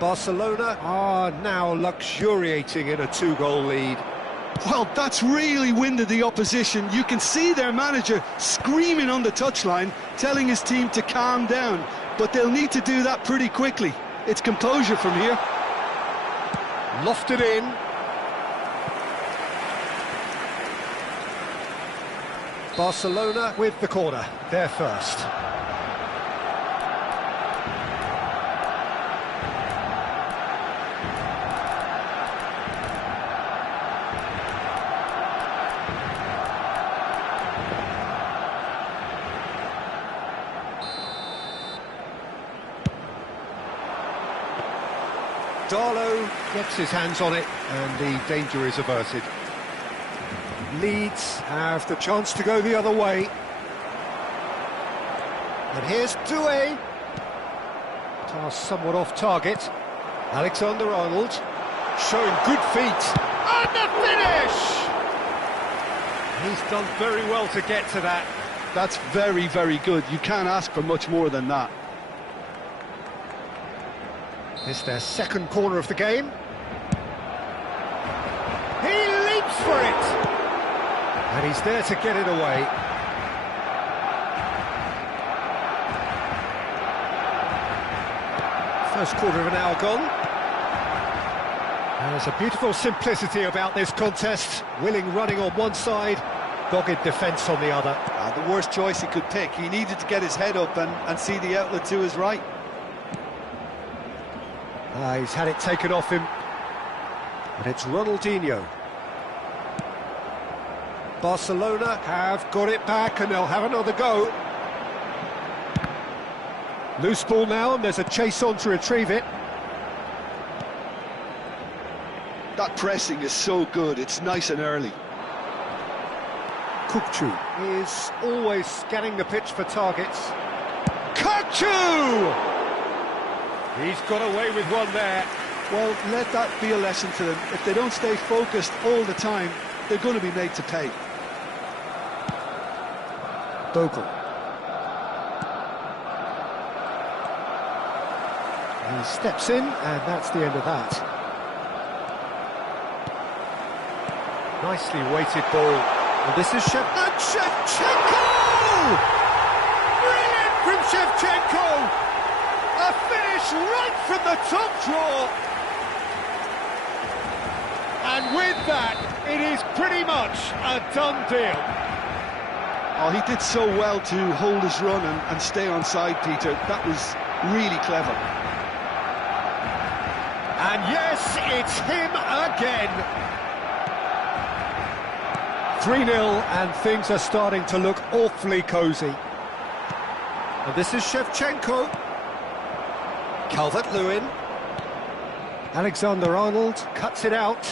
Barcelona are now luxuriating in a two-goal lead. Well, that's really winded the opposition. You can see their manager screaming on the touchline, telling his team to calm down. But they'll need to do that pretty quickly. It's composure from here. Lofted in. Barcelona with the corner, they're first. Darlow gets his hands on it and the danger is averted. Leeds have the chance to go the other way. And here's Doué. Pass somewhat off target. Alexander-Arnold showing good feet. And the finish! He's done very well to get to that. That's very, very good. You can't ask for much more than that. It's their second corner of the game. He leaps for it! And he's there to get it away. First quarter of an hour gone. And there's a beautiful simplicity about this contest. Willing running on one side, dogged defence on the other. The worst choice he could pick. He needed to get his head up and see the outlet to his right. He's had it taken off him. And it's Ronaldinho. Barcelona have got it back and they'll have another go. Loose ball now and there's a chase on to retrieve it. That pressing is so good, it's nice and early. Kukçu is always scanning the pitch for targets. Kukçu! He's got away with one there. Well, let that be a lesson to them. If they don't stay focused all the time, they're going to be made to pay. Bogle. He steps in, and that's the end of that. Nicely weighted ball. And this is Shevchenko! Brilliant from Shevchenko! A finish right from the top draw. And with that, it is pretty much a done deal. Oh, he did so well to hold his run and stay on side, Peter. That was really clever. And yes, it's him again. 3-0, and things are starting to look awfully cosy. And this is Shevchenko. Calvert-Lewin. Alexander-Arnold cuts it out.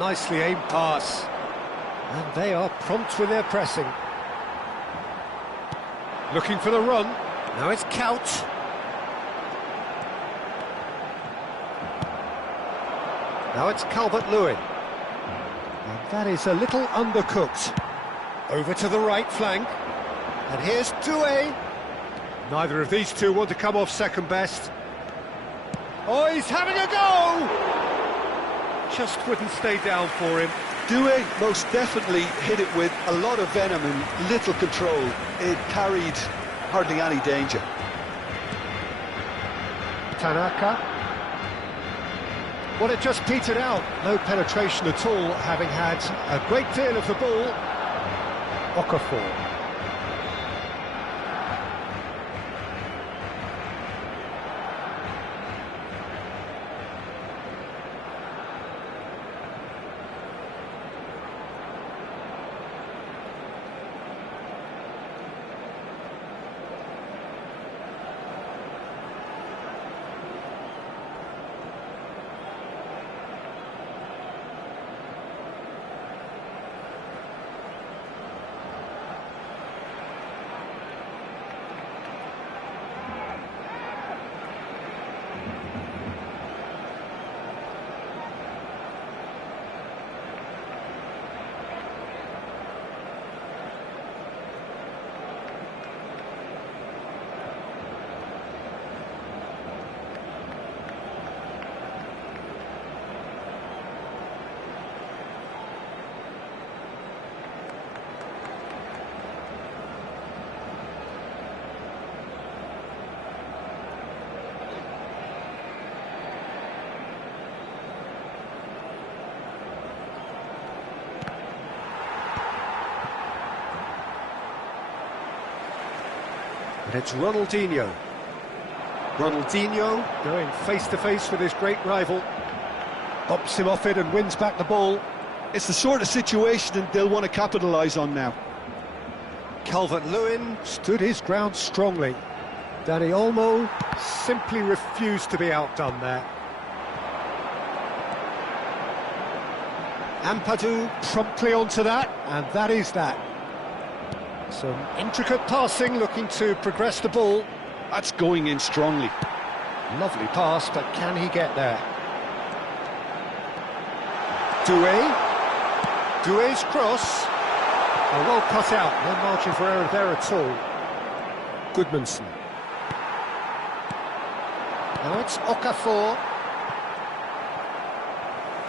Nicely aimed pass. And they are prompt with their pressing. Looking for the run. Now it's Couch. Now it's Calvert-Lewin. And that is a little undercooked. Over to the right flank. And here's Doué. Neither of these two want to come off second best. Oh, he's having a go! Just wouldn't stay down for him. Doué most definitely hit it with a lot of venom and little control. It carried hardly any danger. Tanaka. Well, it just petered out. No penetration at all, having had a great deal of the ball. Okafor. And it's Ronaldinho. Ronaldinho going face-to-face with his great rival. Bumps him off it and wins back the ball. It's the sort of situation that they'll want to capitalise on now. Calvert-Lewin stood his ground strongly. Dani Olmo simply refused to be outdone there. Ampadu promptly onto that, and that is that. Some intricate passing, looking to progress the ball. That's going in strongly. Lovely pass, but can he get there? Doué's cross. Oh, well cut out, no margin for error there at all. Goodmanson. Now it's Okafor.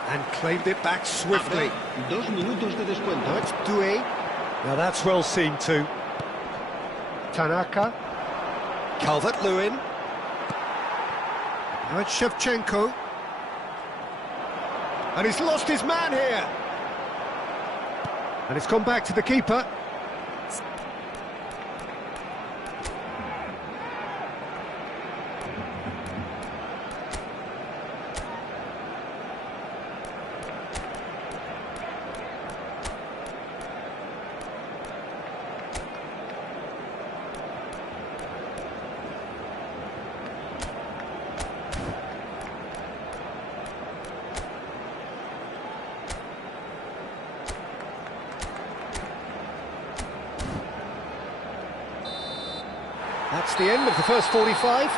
And claimed it back swiftly. 2 minutos de descuento. Now it's Doué. Now that's well seen too. Tanaka. Calvert-Lewin. Now it's Shevchenko. And he's lost his man here. And it's gone back to the keeper. That's the end of the first 45.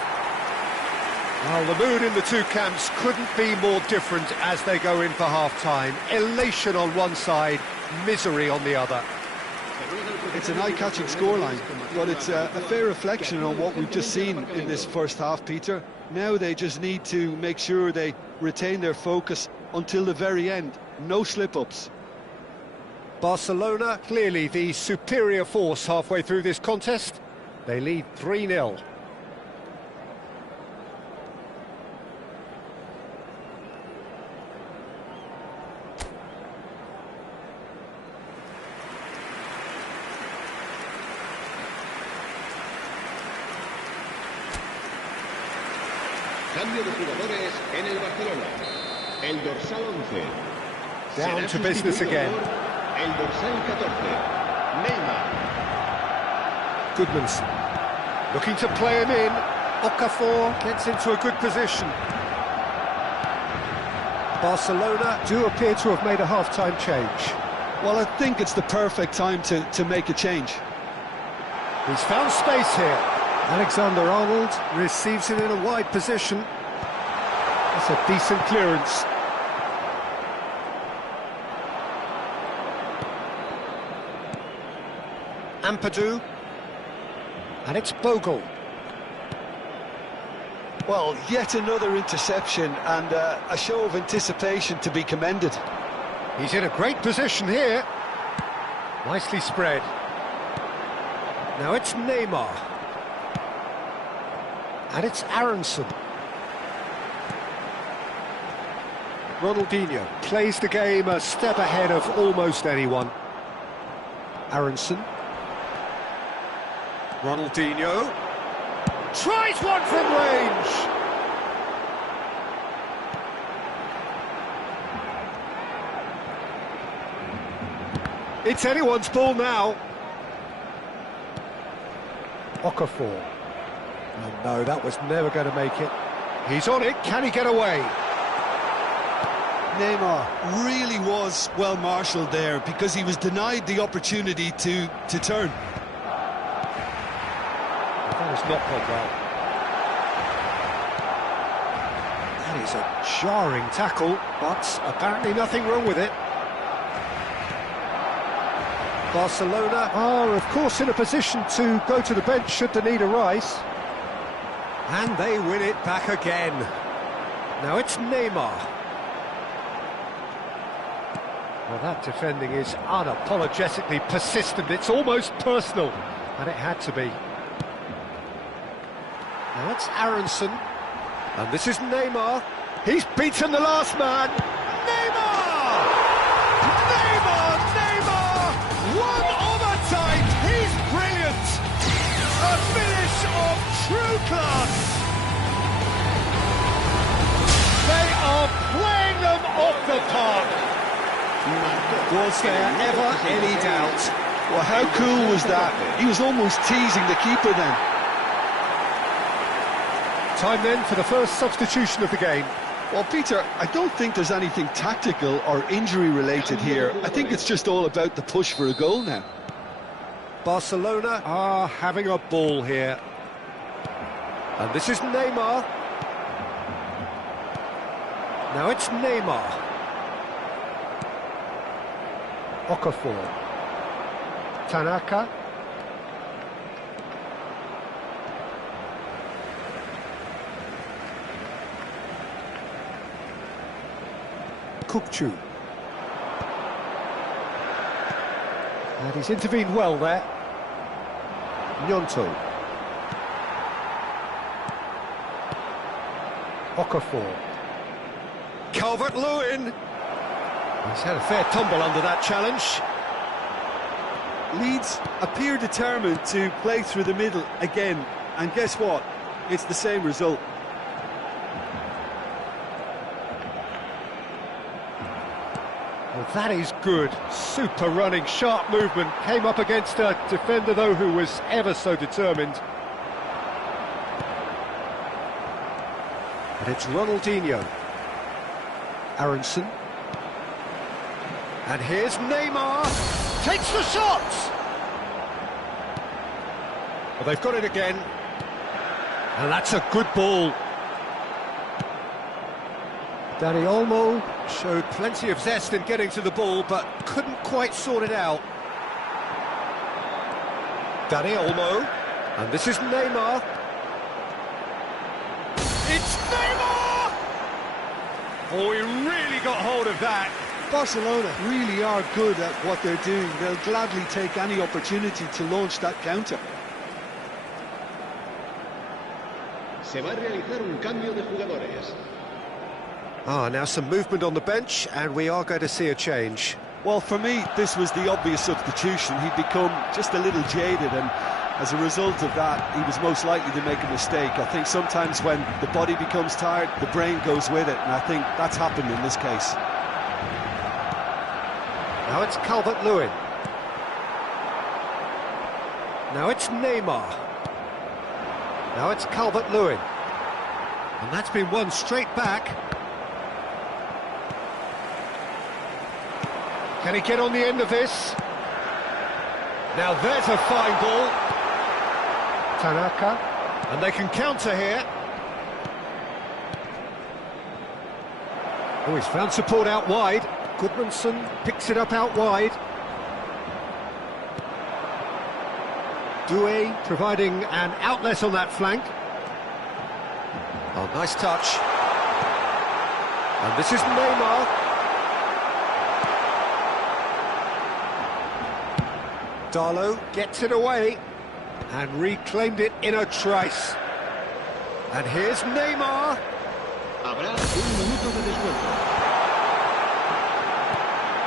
Well, the mood in the two camps couldn't be more different as they go in for half-time. Elation on one side, misery on the other. It's an eye-catching scoreline, but it's a fair reflection on what we've just seen in this first half, Peter. Now they just need to make sure they retain their focus until the very end. No slip-ups. Barcelona, clearly the superior force halfway through this contest. They lead 3-0. Cambio de jugadores en el Barcelona. El dorsal 11. Down to business again. El dorsal 14. Neymar. Goodmanson looking to play him in. Okafor gets into a good position. Barcelona do appear to have made a half-time change. Well, I think it's the perfect time to make a change. He's found space here. Alexander-Arnold receives it in a wide position. That's a decent clearance. Ampadu. And it's Bogle. Well, yet another interception and a show of anticipation to be commended. He's in a great position here. Nicely spread. Now it's Neymar. And it's Aronson. Ronaldinho plays the game a step ahead of almost anyone. Aronson. Ronaldinho tries one from range. It's anyone's ball now. Okafor. Oh no, that was never going to make it. He's on it, can he get away? Neymar really was well marshalled there because he was denied the opportunity to turn. That has not gone well. That is a jarring tackle, but apparently nothing wrong with it. Barcelona are, of course, in a position to go to the bench should the need arise. And they win it back again. Now it's Neymar. Well, that defending is unapologetically persistent. It's almost personal, and it had to be. Now it's Aronson, and this is Neymar. He's beaten the last man. Neymar! Neymar! Neymar! One of a type. He's brilliant. A finish of true class! They are playing them off the park. Was there ever any doubt? Well, how cool was that? He was almost teasing the keeper then. Time then for the first substitution of the game. Well, Peter, I don't think there's anything tactical or injury-related here. I think it's just all about the push for a goal now. Barcelona are having a ball here. And this is Neymar. Now it's Neymar. Okafor. Tanaka. Kukçu. And he's intervened well there. Gnonto. Okafor. Calvert-Lewin. He's had a fair tumble under that challenge. Leeds appear determined to play through the middle again. And guess what? It's the same result. Well, that is good. Super running, sharp movement. Came up against a defender, though, who was ever so determined. And it's Ronaldinho. Aronson. And here's Neymar. Takes the shot! Well, they've got it again. And that's a good ball. Dani Olmo showed plenty of zest in getting to the ball, but couldn't quite sort it out. Dani Olmo. And this is Neymar. It's Neymar! Oh, he really got hold of that. Barcelona really are good at what they're doing. They'll gladly take any opportunity to launch that counter. Se va a realizar un cambio de jugadores. Now some movement on the bench, and we are going to see a change. Well, for me, this was the obvious substitution. He'd become just a little jaded, and as a result of that, he was most likely to make a mistake. I think sometimes when the body becomes tired, the brain goes with it, and I think that's happened in this case. Now it's Calvert-Lewin. Now it's Neymar. Now it's Calvert-Lewin. And that's been won straight back. Can he get on the end of this? Now there's a fine ball. Tanaka. And they can counter here. Oh, he's found support out wide. Goodmanson picks it up out wide. Doué providing an outlet on that flank. Oh, nice touch. And this is Neymar. Darlow gets it away and reclaimed it in a trice. And here's Neymar. Habrá un minuto de descuento.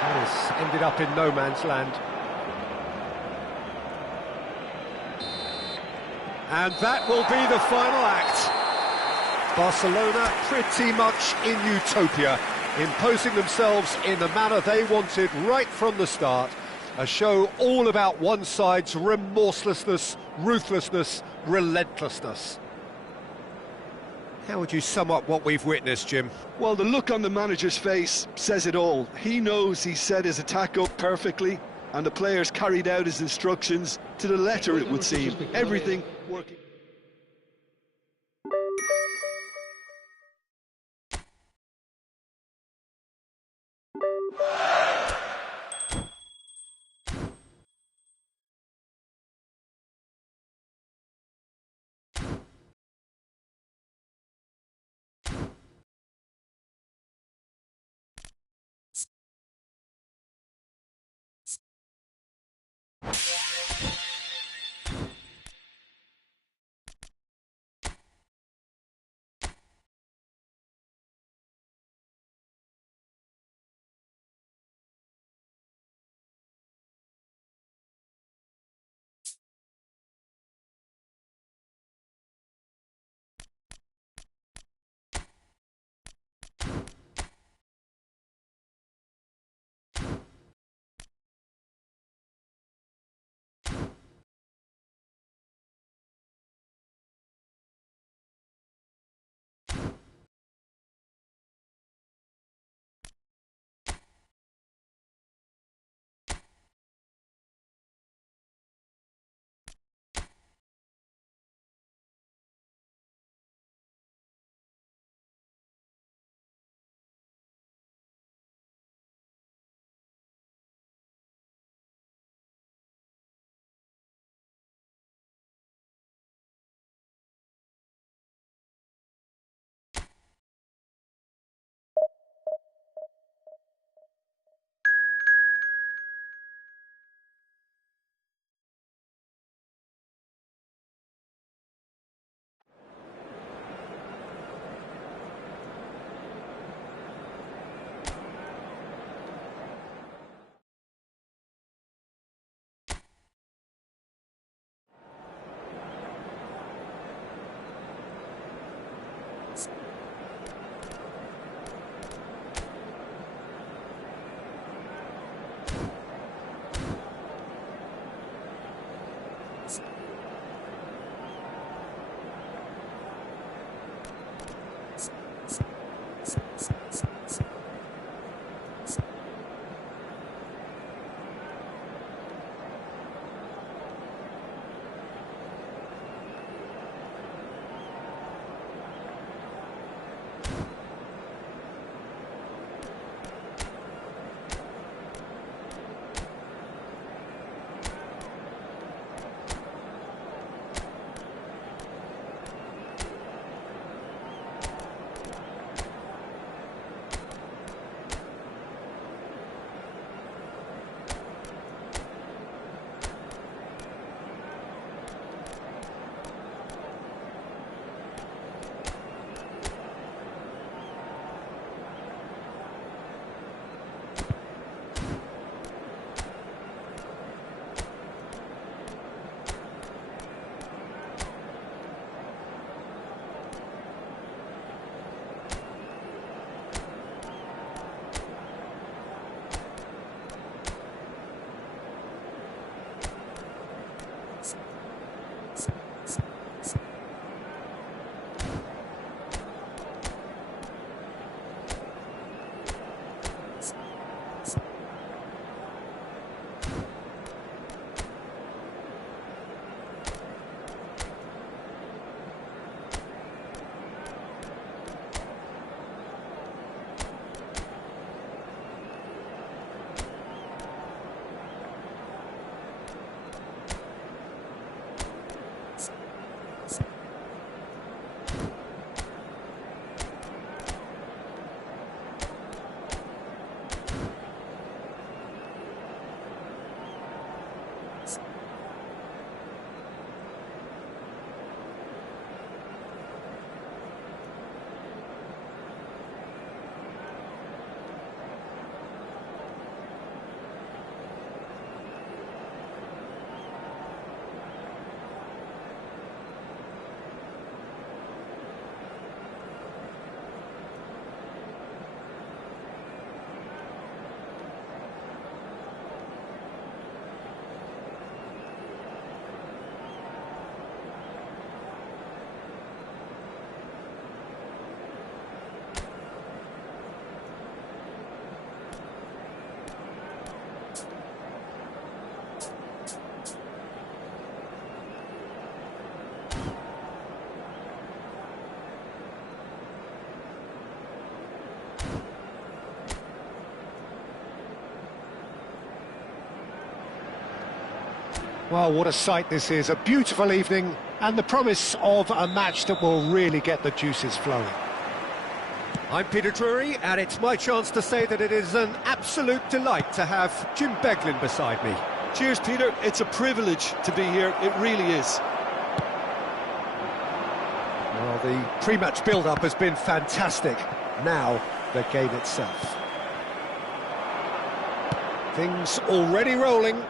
That has ended up in no man's land. And that will be the final act. Barcelona pretty much in utopia, imposing themselves in the manner they wanted right from the start. A show all about one side's remorselessness, ruthlessness, relentlessness. How would you sum up what we've witnessed, Jim? Well, the look on the manager's face says it all. He knows he set his attack up perfectly, and the players carried out his instructions to the letter, it would seem. Everything working. Well, what a sight this is, a beautiful evening, and the promise of a match that will really get the juices flowing. I'm Peter Drury, and it's my chance to say that it is an absolute delight to have Jim Beglin beside me. Cheers, Peter. It's a privilege to be here. It really is. Well, the pre-match build-up has been fantastic. Now, the game itself. Things already rolling.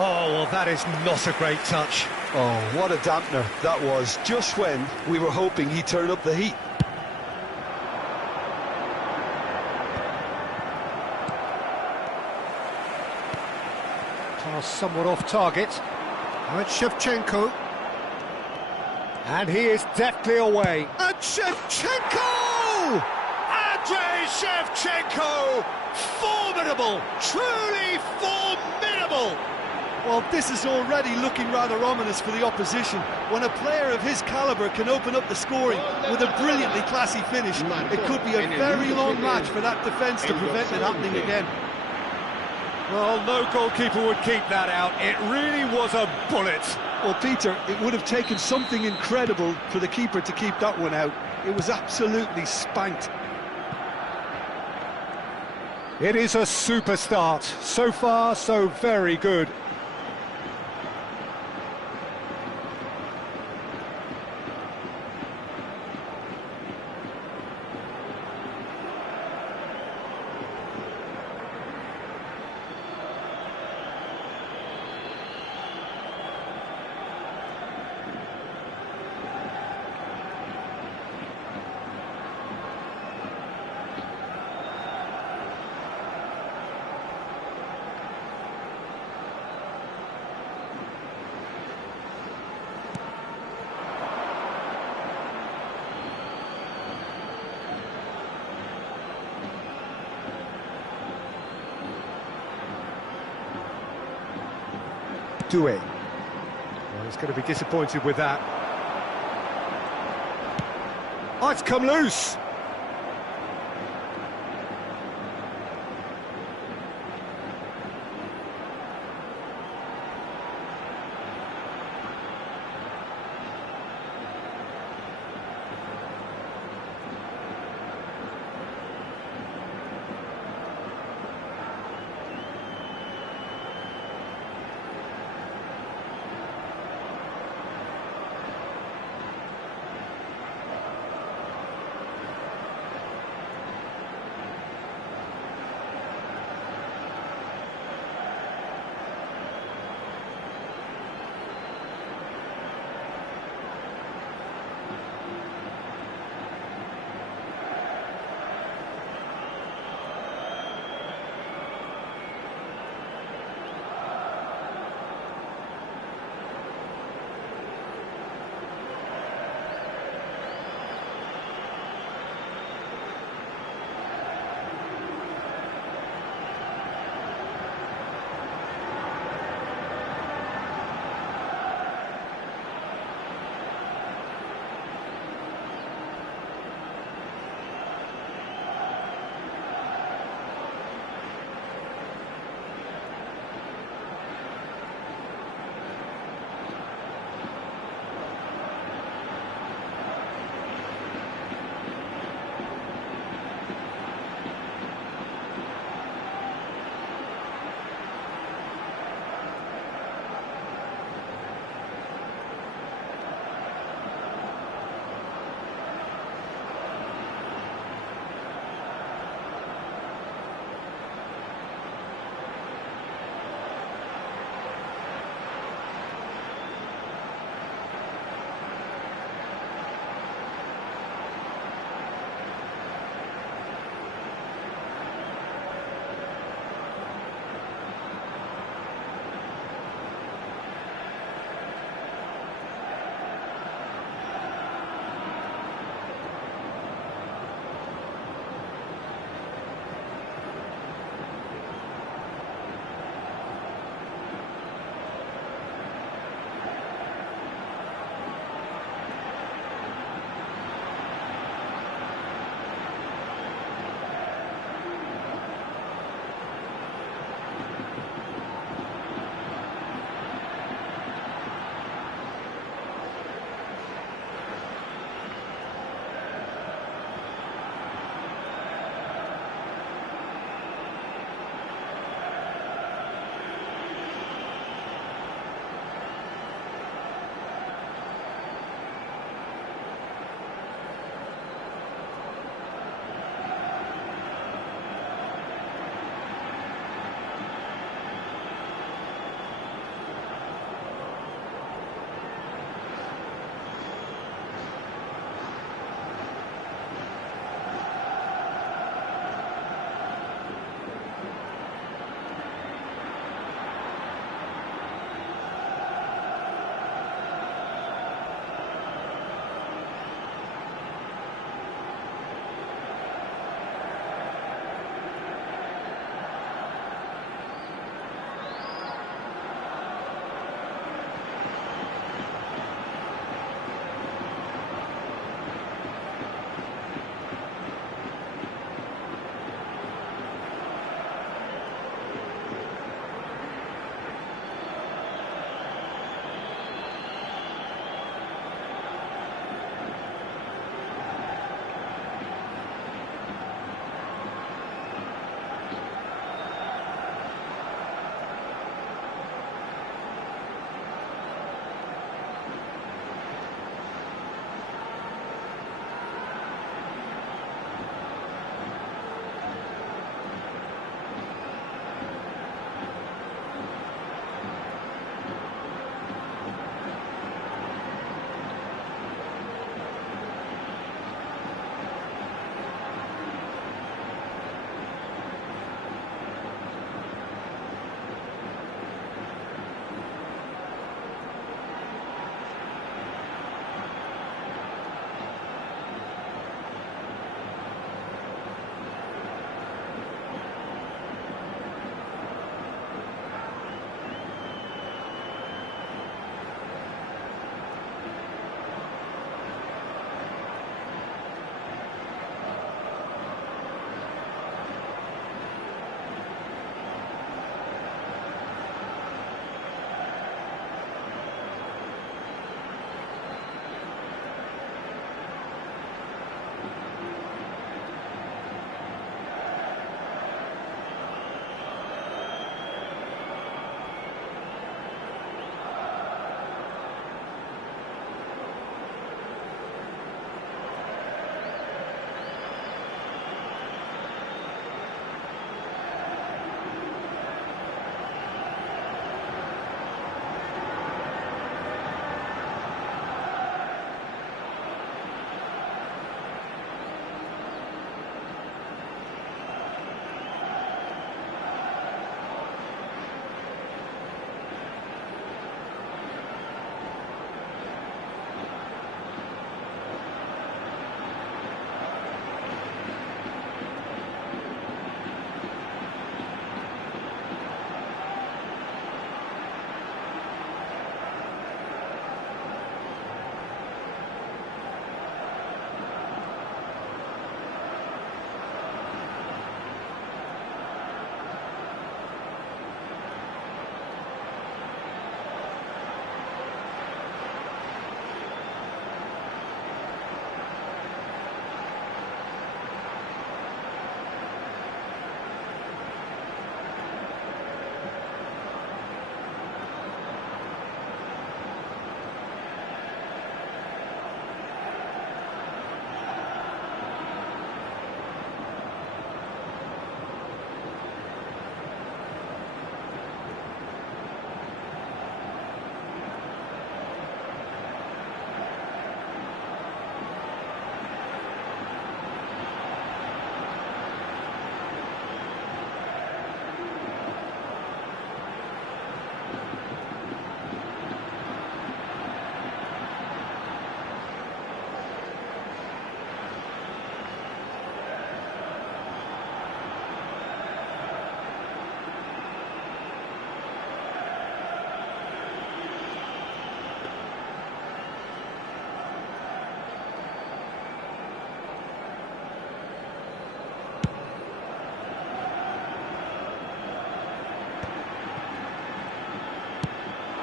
Oh, well, that is not a great touch. Oh, what a dampener that was, just when we were hoping he'd turn up the heat. Pass somewhat off target. Now it's Shevchenko. And he is deftly away. And Shevchenko! Andrei Shevchenko! Formidable! Truly formidable! Well, this is already looking rather ominous for the opposition. When a player of his calibre can open up the scoring with a brilliantly classy finish, it could be a very long match for that defence to prevent it happening again. Well, no goalkeeper would keep that out. It really was a bullet. Well, Peter, it would have taken something incredible for the keeper to keep that one out. It was absolutely spanked. It is a super start. So far, so very good. Doué. Well, he's going to be disappointed with that. Oh, it's come loose.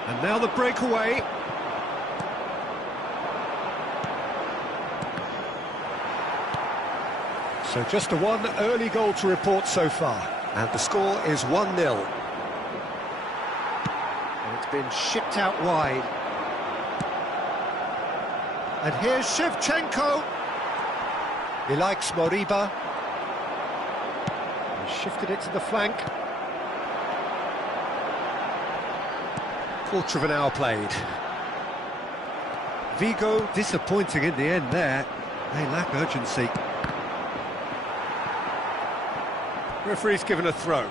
And now the breakaway. So just a one early goal to report so far. And the score is 1-0. And it's been shipped out wide. And here's Shevchenko. He likes Moriba. He shifted it to the flank. Quarter of an hour played. Vigo disappointing in the end there. They lack urgency. Referee's given a throw.